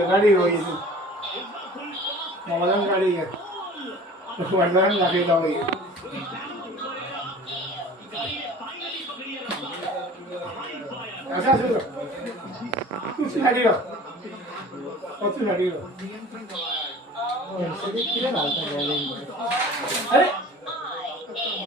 गाडी हो मोबाईल गाडी घे वर्धमान लागेल जाऊ असं तूच गाडी तूच गाडी अरे